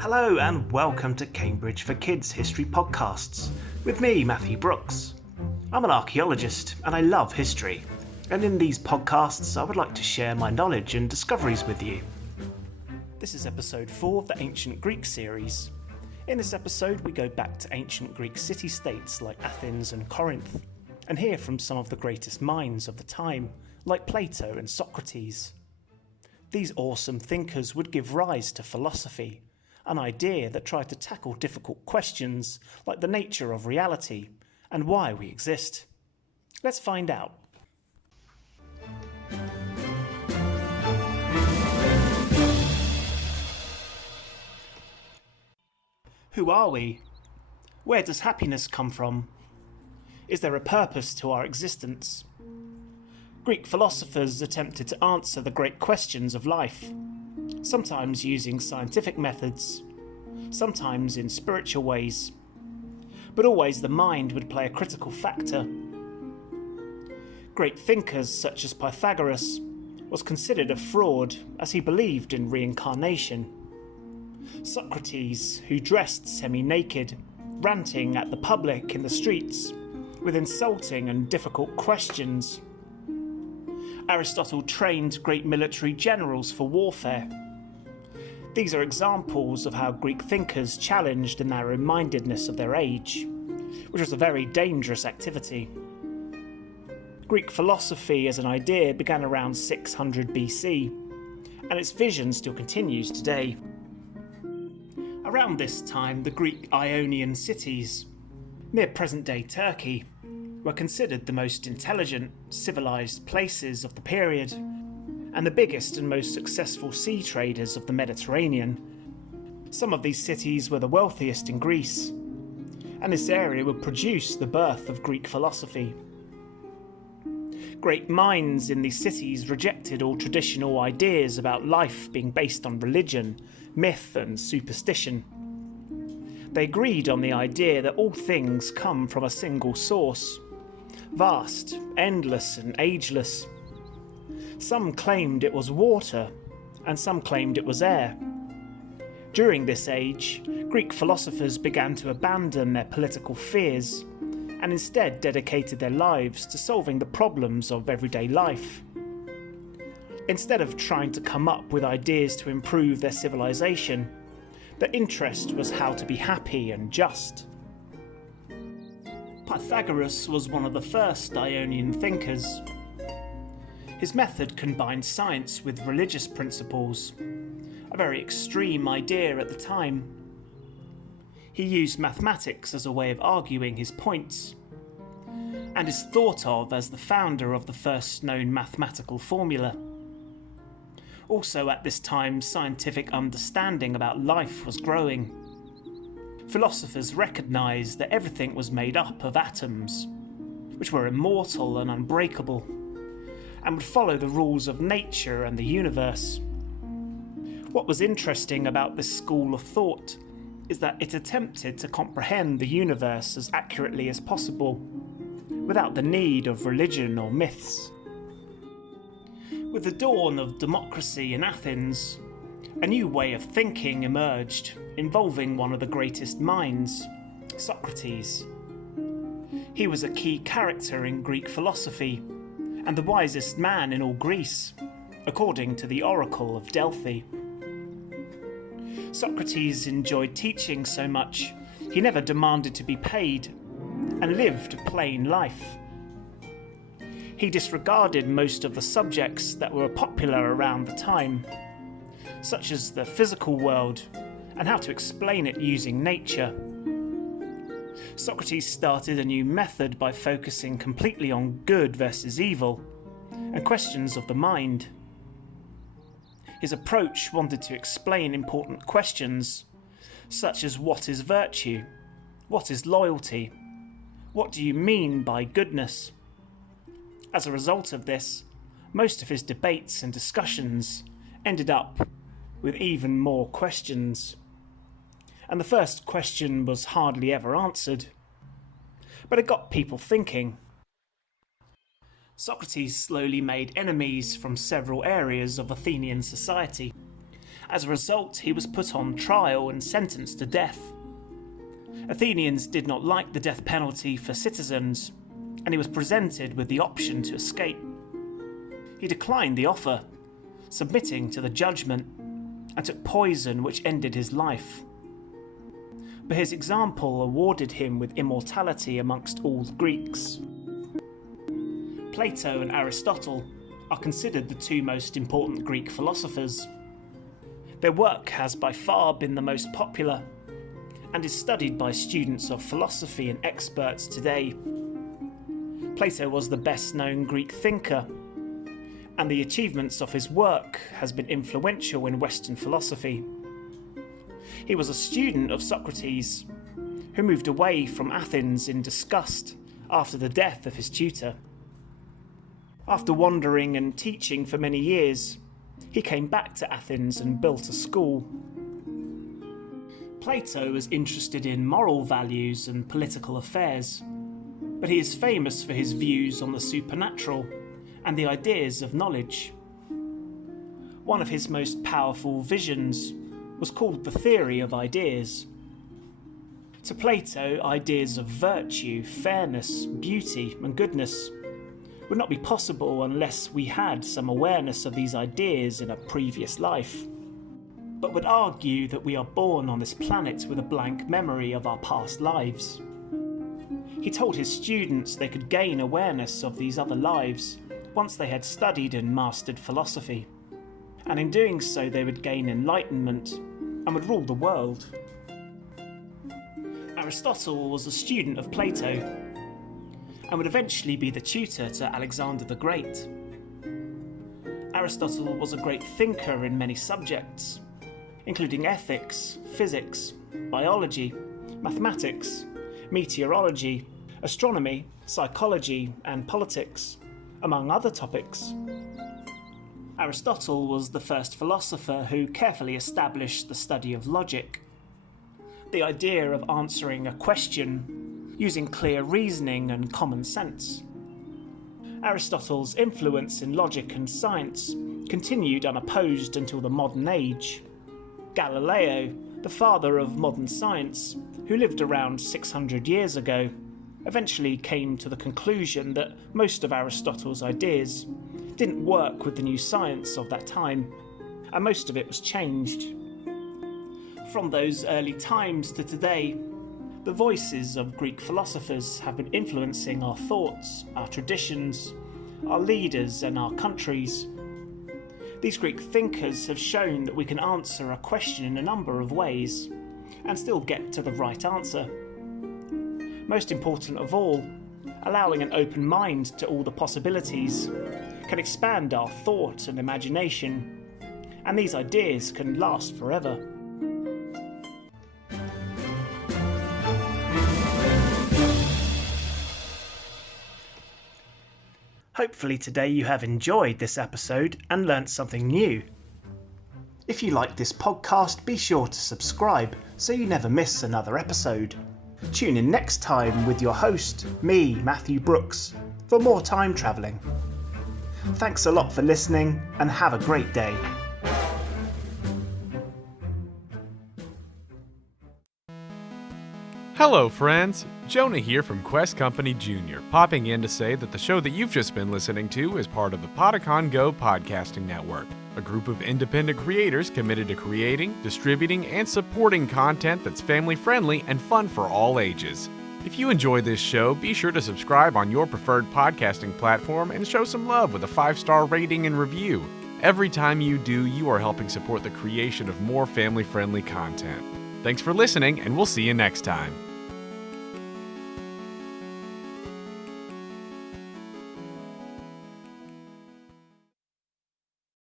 Hello and welcome to Cambridge for Kids History Podcasts, with me, Matthew Brooks. I'm an archaeologist and I love history, and in these podcasts I would like to share my knowledge and discoveries with you. This is episode 4 of the Ancient Greeks series. In this episode we go back to ancient Greek city-states like Athens and Corinth, and hear from some of the greatest minds of the time, like Plato and Socrates. These awesome thinkers would give rise to philosophy, an idea that tried to tackle difficult questions like the nature of reality and why we exist. Let's find out. Who are we? Where does happiness come from? Is there a purpose to our existence? Greek philosophers attempted to answer the great questions of life, sometimes using scientific methods, sometimes in spiritual ways, but always the mind would play a critical factor. Great thinkers such as Pythagoras was considered a fraud as he believed in reincarnation. Socrates, who dressed semi-naked, ranting at the public in the streets with insulting and difficult questions. Aristotle trained great military generals for warfare. These are examples of how Greek thinkers challenged the narrow-mindedness of their age, which was a very dangerous activity. Greek philosophy as an idea began around 600 BC, and its vision still continues today. Around this time, the Greek Ionian cities, near present-day Turkey, were considered the most intelligent, civilized places of the period, and the biggest and most successful sea traders of the Mediterranean. Some of these cities were the wealthiest in Greece, and this area would produce the birth of Greek philosophy. Great minds in these cities rejected all traditional ideas about life being based on religion, myth and superstition. They agreed on the idea that all things come from a single source, vast, endless and ageless. Some claimed it was water, and some claimed it was air. During this age, Greek philosophers began to abandon their political fears, and instead dedicated their lives to solving the problems of everyday life. Instead of trying to come up with ideas to improve their civilization, their interest was how to be happy and just. Pythagoras was one of the first Ionian thinkers. His method combined science with religious principles, a very extreme idea at the time. He used mathematics as a way of arguing his points, and is thought of as the founder of the first known mathematical formula. Also at this time, scientific understanding about life was growing. Philosophers recognised that everything was made up of atoms, which were immortal and unbreakable, and would follow the rules of nature and the universe. What was interesting about this school of thought is that it attempted to comprehend the universe as accurately as possible, without the need of religion or myths. With the dawn of democracy in Athens, a new way of thinking emerged, involving one of the greatest minds, Socrates. He was a key character in Greek philosophy, and the wisest man in all Greece, according to the Oracle of Delphi. Socrates enjoyed teaching so much, he never demanded to be paid, and lived a plain life. He disregarded most of the subjects that were popular around the time, such as the physical world and how to explain it using nature. Socrates started a new method by focusing completely on good versus evil and questions of the mind. His approach wanted to explain important questions, such as what is virtue, what is loyalty, what do you mean by goodness? As a result of this, most of his debates and discussions ended up with even more questions. And the first question was hardly ever answered, but it got people thinking. Socrates slowly made enemies from several areas of Athenian society, As a result, he was put on trial and sentenced to death. Athenians did not like the death penalty for citizens, and he was presented with the option to escape. He declined the offer, submitting to the judgment, and took poison which ended his life. But his example awarded him with immortality amongst all Greeks. Plato and Aristotle are considered the two most important Greek philosophers. Their work has by far been the most popular, and is studied by students of philosophy and experts today. Plato was the best-known Greek thinker, and the achievements of his work has been influential in Western philosophy. He was a student of Socrates, who moved away from Athens in disgust after the death of his tutor. After wandering and teaching for many years, he came back to Athens and built a school. Plato was interested in moral values and political affairs, but he is famous for his views on the supernatural and the ideas of knowledge. One of his most powerful visions was called the theory of ideas. To Plato, ideas of virtue, fairness, beauty, and goodness would not be possible unless we had some awareness of these ideas in a previous life, but would argue that we are born on this planet with a blank memory of our past lives. He told his students they could gain awareness of these other lives once they had studied and mastered philosophy, and in doing so they would gain enlightenment and would rule the world. Aristotle was a student of Plato and would eventually be the tutor to Alexander the Great. Aristotle was a great thinker in many subjects, including ethics, physics, biology, mathematics, meteorology, astronomy, psychology, and politics, among other topics. Aristotle was the first philosopher who carefully established the study of logic, the idea of answering a question using clear reasoning and common sense. Aristotle's influence in logic and science continued unopposed until the modern age. Galileo, the father of modern science, who lived around 600 years ago, eventually came to the conclusion that most of Aristotle's ideas didn't work with the new science of that time, and most of it was changed. From those early times to today, the voices of Greek philosophers have been influencing our thoughts, our traditions, our leaders, and our countries. These Greek thinkers have shown that we can answer a question in a number of ways and still get to the right answer. Most important of all, allowing an open mind to all the possibilities can expand our thought and imagination, and these ideas can last forever. Hopefully today you have enjoyed this episode and learnt something new. If you like this podcast, be sure to subscribe so you never miss another episode. Tune in next time with your host, me, Matthew Brooks, for more time travelling. Thanks a lot for listening and have a great day. Hello friends, Jonah here from Quest Company Jr., popping in to say that the show that you've just been listening to is part of the Podicon Go podcasting network, a group of independent creators committed to creating, distributing, and supporting content that's family-friendly and fun for all ages. If you enjoy this show, be sure to subscribe on your preferred podcasting platform and show some love with a 5-star rating and review. Every time you do, you are helping support the creation of more family-friendly content. Thanks for listening, and we'll see you next time.